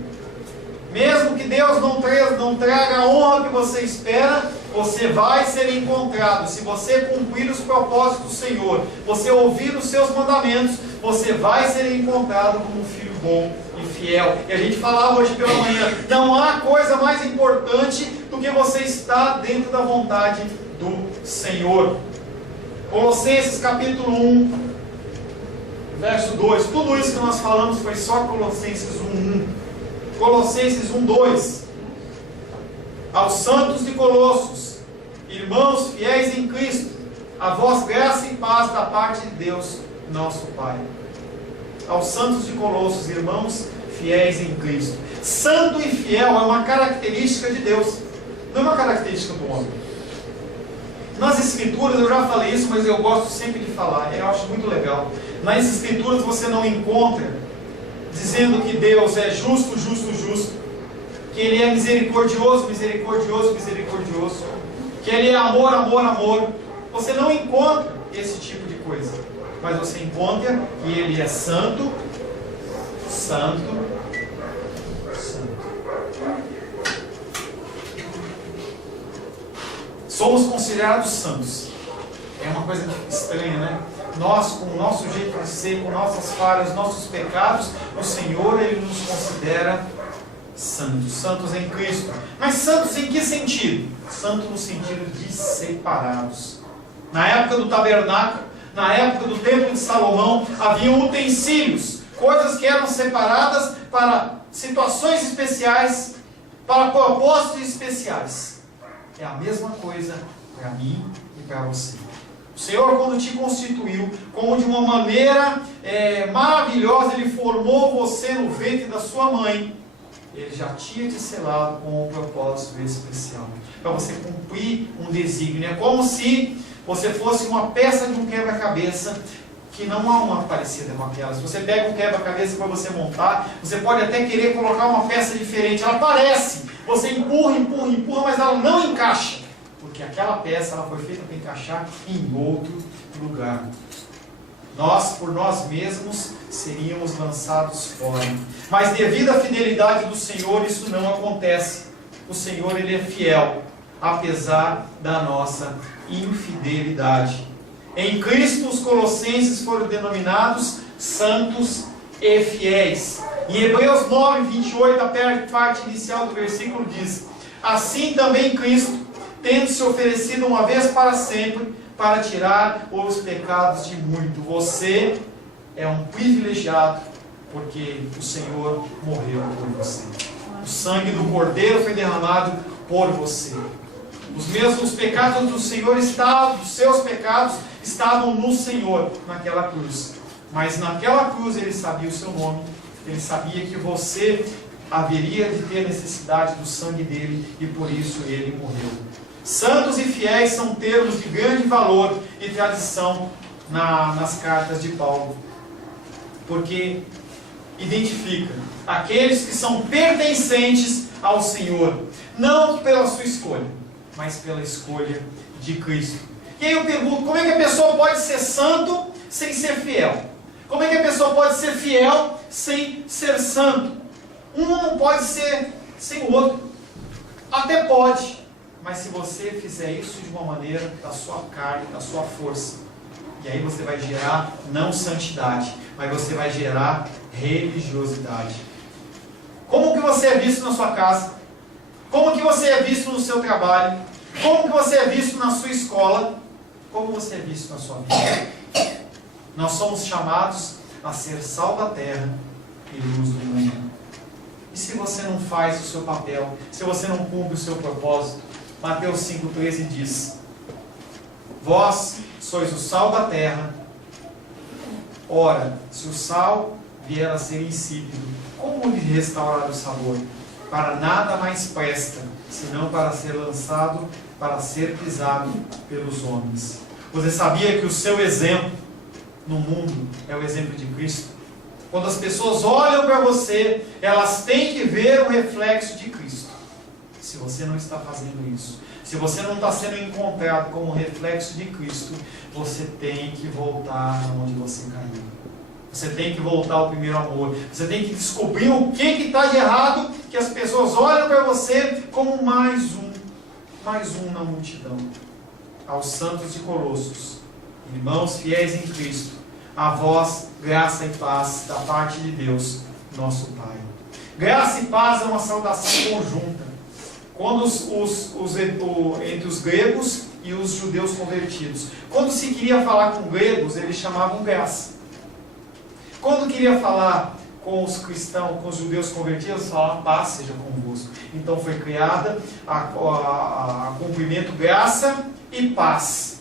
Mesmo que Deus não traga a honra que você espera, você vai ser encontrado. Se você cumprir os propósitos do Senhor, você ouvir os seus mandamentos, você vai ser encontrado como um filho bom e fiel. E a gente falava hoje pela manhã, não há coisa mais importante do que você estar dentro da vontade do Senhor. Colossenses capítulo 1, verso 2. Tudo isso que nós falamos foi só Colossenses 1:1. Colossenses 1:2. Aos santos de Colossos, irmãos fiéis em Cristo, a vós graça e paz da parte de Deus, nosso Pai. Aos santos de Colossos, irmãos fiéis em Cristo. Santo e fiel é uma característica de Deus, não é uma característica do homem. Nas Escrituras, eu já falei isso, mas eu gosto sempre de falar, eu acho muito legal. Nas Escrituras você não encontra dizendo que Deus é justo, justo, justo, que Ele é misericordioso, misericordioso, misericordioso, que Ele é amor, amor, amor. Você não encontra esse tipo de coisa, mas você encontra que Ele é santo, santo, santo. Somos considerados santos. É uma coisa estranha, né? Nós, com o nosso jeito de ser, com nossas falhas, nossos pecados, o Senhor, Ele nos considera santos, santos em Cristo. Mas santos em que sentido? Santos no sentido de separados. Na época do tabernáculo, na época do templo de Salomão, havia utensílios, coisas que eram separadas para situações especiais, para propósitos especiais. É a mesma coisa para mim e para você. O Senhor, quando te constituiu, como de uma maneira maravilhosa, Ele formou você no ventre da sua mãe, Ele já tinha te selado com um propósito especial, para você cumprir um desígnio. É como se você fosse uma peça de um quebra-cabeça, que não há uma parecida com aquela. Se você pega um quebra-cabeça para você montar, você pode até querer colocar uma peça diferente, ela parece, você empurra, empurra, empurra, mas ela não encaixa. Porque aquela peça ela foi feita para encaixar em outro lugar. Nós, por nós mesmos, seríamos lançados fora. Mas devido à fidelidade do Senhor, isso não acontece. O Senhor, Ele é fiel, apesar da nossa infidelidade. Em Cristo, os colossenses foram denominados santos e fiéis. Em Hebreus 9, 28, a parte inicial do versículo diz: Assim também Cristo, tendo se oferecido uma vez para sempre, para tirar os pecados de muito. Você é um privilegiado, porque o Senhor morreu por você. O sangue do Cordeiro foi derramado por você. Os pecados do Senhor estavam, os seus pecados estavam no Senhor, naquela cruz. Mas naquela cruz Ele sabia o seu nome, Ele sabia que você haveria de ter necessidade do sangue dele, e por isso Ele morreu. Santos e fiéis são termos de grande valor e tradição nas cartas de Paulo, porque identifica aqueles que são pertencentes ao Senhor, não pela sua escolha, mas pela escolha de Cristo. E aí eu pergunto, como é que a pessoa pode ser santo sem ser fiel? Como é que a pessoa pode ser fiel sem ser santo? Um não pode ser sem o outro. Até pode, mas se você fizer isso de uma maneira da sua carne, da sua força, e aí você vai gerar não santidade, mas você vai gerar religiosidade. Como que você é visto na sua casa? Como que você é visto no seu trabalho? Como que você é visto na sua escola? Como você é visto na sua vida? Nós somos chamados a ser sal da terra e luz do mundo. E se você não faz o seu papel, se você não cumpre o seu propósito, Mateus 5,13 diz: vós sois o sal da terra. Ora, se o sal vier a ser insípido, como lhe restaurar o sabor? Para nada mais presta, senão para ser lançado, para ser pisado pelos homens. Você sabia que o seu exemplo no mundo é o exemplo de Cristo? Quando as pessoas olham para você, elas têm que ver o reflexo de Cristo. Se você não está fazendo isso, se você não está sendo encontrado como reflexo de Cristo, você tem que voltar onde você caiu. Você tem que voltar ao primeiro amor. Você tem que descobrir o que está de errado, que as pessoas olham para você como mais um na multidão. Aos santos de Colossos, irmãos fiéis em Cristo, a vós graça e paz da parte de Deus, nosso Pai. Graça e paz é uma saudação conjunta. Quando entre os gregos e os judeus convertidos. Quando se queria falar com gregos, eles chamavam graça. Quando queria falar com os cristãos, com os judeus convertidos, falavam paz seja convosco. Então foi criada a cumprimento graça e paz.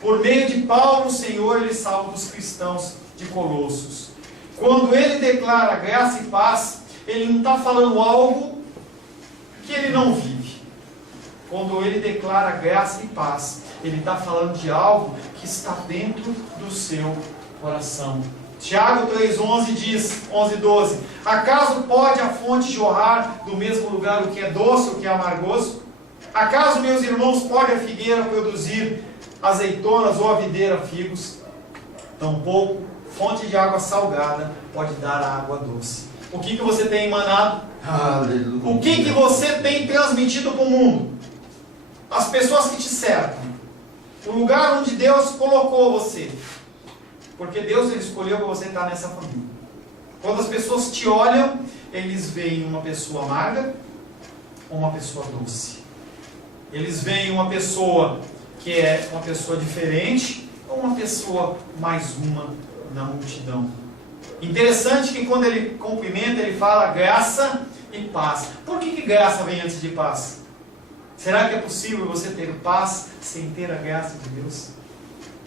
Por meio de Paulo, o Senhor, Ele salva os cristãos de Colossos. Quando Ele declara graça e paz, Ele não está falando algo que Ele não vive. Quando Ele declara graça e paz, Ele está falando de algo que está dentro do seu coração. Tiago 3,11 diz, 11:12, acaso pode a fonte jorrar do mesmo lugar o que é doce, o que é amargoso? Acaso, meus irmãos, pode a figueira produzir azeitonas ou a videira figos? Tampouco fonte de água salgada pode dar água doce. O que você tem emanado? Aleluia. O que você tem transmitido para o mundo? As pessoas que te cercam. O lugar onde Deus colocou você. Porque Deus Ele escolheu para você estar nessa família. Quando as pessoas te olham, eles veem uma pessoa amarga ou uma pessoa doce. Eles veem uma pessoa que é uma pessoa diferente ou uma pessoa mais uma na multidão. Interessante que quando ele cumprimenta, ele fala graça e paz. Por que graça vem antes de paz? Será que é possível você ter paz sem ter a graça de Deus?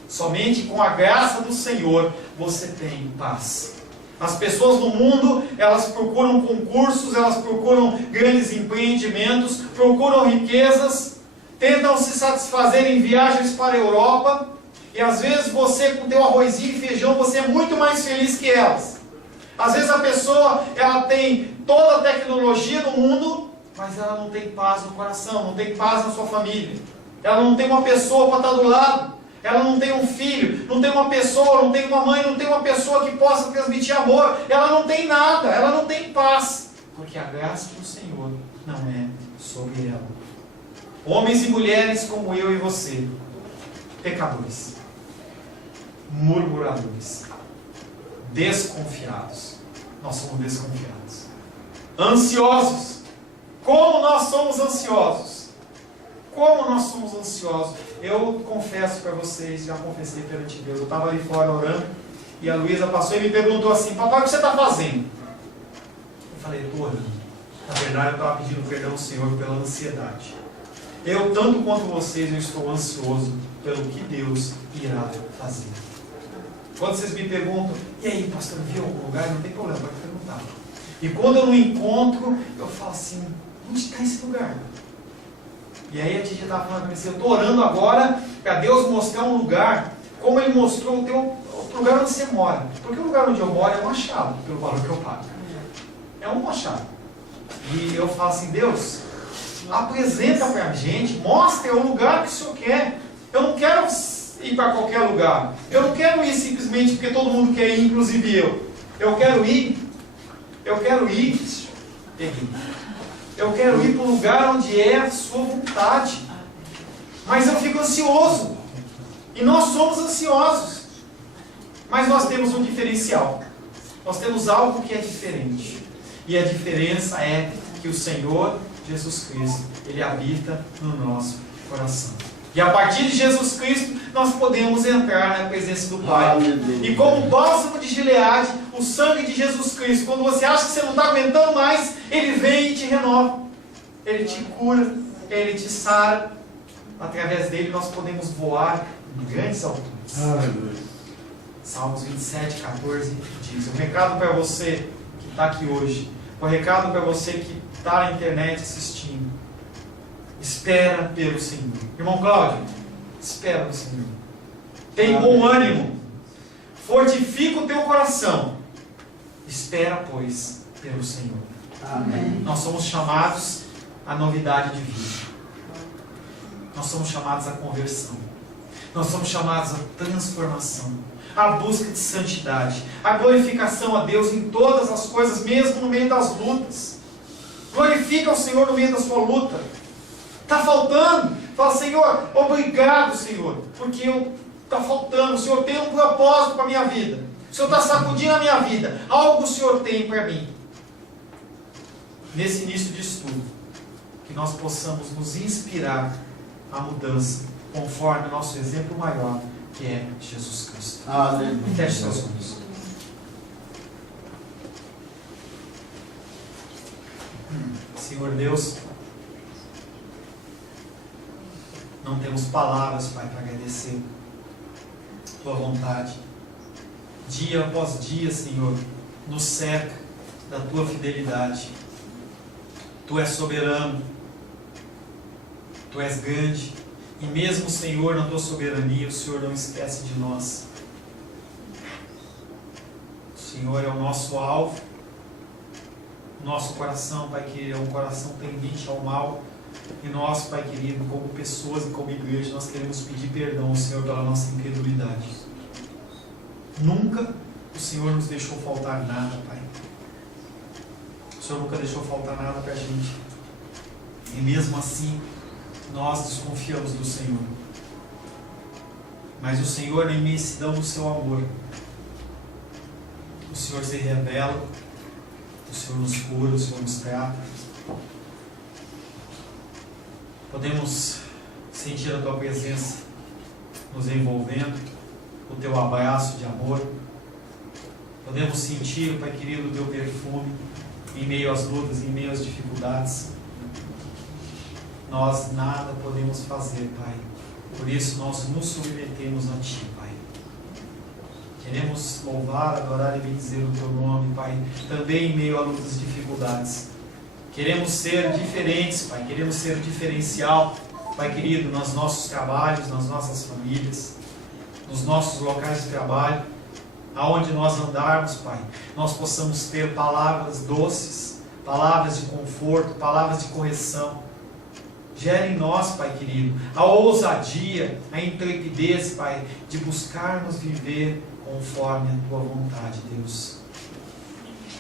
Somente com a graça do Senhor você tem paz. As pessoas no mundo, elas procuram concursos, elas procuram grandes empreendimentos, procuram riquezas, tentam se satisfazer em viagens para a Europa, e às vezes você, com teu arrozinho e feijão, você é muito mais feliz que elas. Às vezes a pessoa, ela tem toda a tecnologia do mundo, mas ela não tem paz no coração, não tem paz na sua família. Ela não tem uma pessoa para estar do lado. Ela não tem um filho, não tem uma pessoa, não tem uma mãe, não tem uma pessoa que possa transmitir amor. Ela não tem nada, ela não tem paz. Porque a graça do Senhor não é sobre ela. Homens e mulheres como eu e você, pecadores, murmuradores, desconfiados. Nós somos desconfiados. Ansiosos, Como nós somos ansiosos. Como nós somos ansiosos. Eu confesso para vocês, já confessei perante Deus. Eu estava ali fora orando e a Luísa passou e me perguntou assim: papai, o que você está fazendo? Eu falei: estou orando. Na verdade, eu estava pedindo perdão ao Senhor pela ansiedade. Eu, tanto quanto vocês, eu estou ansioso pelo que Deus irá fazer. Quando vocês me perguntam: e aí, pastor, viu algum lugar? Não tem problema, pode perguntar. E quando eu não encontro, eu falo assim: onde está esse lugar? E aí a Titi estava falando assim: eu estou orando agora para Deus mostrar um lugar, como Ele mostrou o lugar onde você mora. Porque o lugar onde eu moro é um achado, pelo valor que eu pago. É um achado. E eu falo assim: Deus, apresenta para a gente, mostra o lugar que o Senhor quer. Eu não quero ir para qualquer lugar. Eu não quero ir simplesmente porque todo mundo quer ir, inclusive eu. Eu quero ir para um lugar onde é a sua vontade. Mas eu fico ansioso. E nós somos ansiosos. Mas nós temos um diferencial. Nós temos algo que é diferente. E a diferença é que o Senhor Jesus Cristo, Ele habita no nosso coração. E a partir de Jesus Cristo, nós podemos entrar na presença do Pai. E como o bálsamo de Gileade, o sangue de Jesus Cristo, quando você acha que você não está aguentando mais, Ele vem e te renova. Ele te cura, Ele te sara. Através dele nós podemos voar em grandes alturas. Salmos 27, 14 diz: um recado para você que está aqui hoje, um recado para você que está na internet assistindo: espera pelo Senhor. Irmão Cláudio, espera no Senhor. Tem bom ânimo. Fortifica o teu coração. Espera, pois, pelo Senhor. Amém. Nós somos chamados à novidade de vida. Nós somos chamados à conversão. Nós somos chamados à transformação, à busca de santidade, à glorificação a Deus em todas as coisas, mesmo no meio das lutas. Glorifica o Senhor no meio da sua luta. Está faltando? Fala: Senhor, obrigado, Senhor, porque está faltando. O Senhor tem um propósito para a minha vida. O Senhor está sacudindo a minha vida. Algo o Senhor tem para mim. Nesse início de estudo, que nós possamos nos inspirar à mudança, conforme o nosso exemplo maior, que é Jesus Cristo. Aleluia. Feche seus olhos. Senhor Deus, não temos palavras, Pai, para agradecer Tua vontade. Dia após dia, Senhor, nos cerca da Tua fidelidade. Tu és soberano, Tu és grande, e mesmo, Senhor, na Tua soberania, o Senhor não esquece de nós. O Senhor é o nosso alvo, nosso coração, Pai querido, é um coração tendente ao mal. E nós, Pai querido, como pessoas e como igreja, nós queremos pedir perdão ao Senhor pela nossa incredulidade. Nunca o Senhor nos deixou faltar nada, Pai. O Senhor nunca deixou faltar nada para a gente. E mesmo assim, nós desconfiamos do Senhor. Mas o Senhor, na imensidão do seu amor, o Senhor se revela, o Senhor nos cura, o Senhor nos trata. Podemos sentir a Tua presença nos envolvendo, o Teu abraço de amor. Podemos sentir, Pai querido, o Teu perfume em meio às lutas, em meio às dificuldades. Nós nada podemos fazer, Pai. Por isso nós nos submetemos a Ti, Pai. Queremos louvar, adorar e bendizer o Teu nome, Pai, também em meio a lutas e dificuldades. Queremos ser diferentes, Pai. Queremos ser diferencial, Pai querido, nos nossos trabalhos, nas nossas famílias, nos nossos locais de trabalho, aonde nós andarmos, Pai, nós possamos ter palavras doces, palavras de conforto, palavras de correção. Gere em nós, Pai querido, a ousadia, a intrepidez, Pai, de buscarmos viver conforme a Tua vontade, Deus.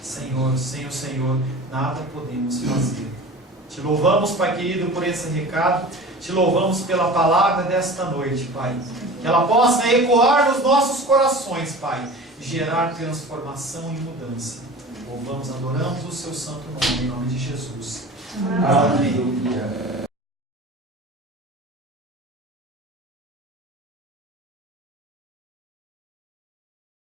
Senhor, sem o Senhor, nada podemos fazer. Te louvamos, Pai querido, por esse recado. Te louvamos pela palavra desta noite, Pai. Que ela possa ecoar nos nossos corações, Pai, e gerar transformação e mudança. Louvamos, adoramos o Seu santo nome, em nome de Jesus.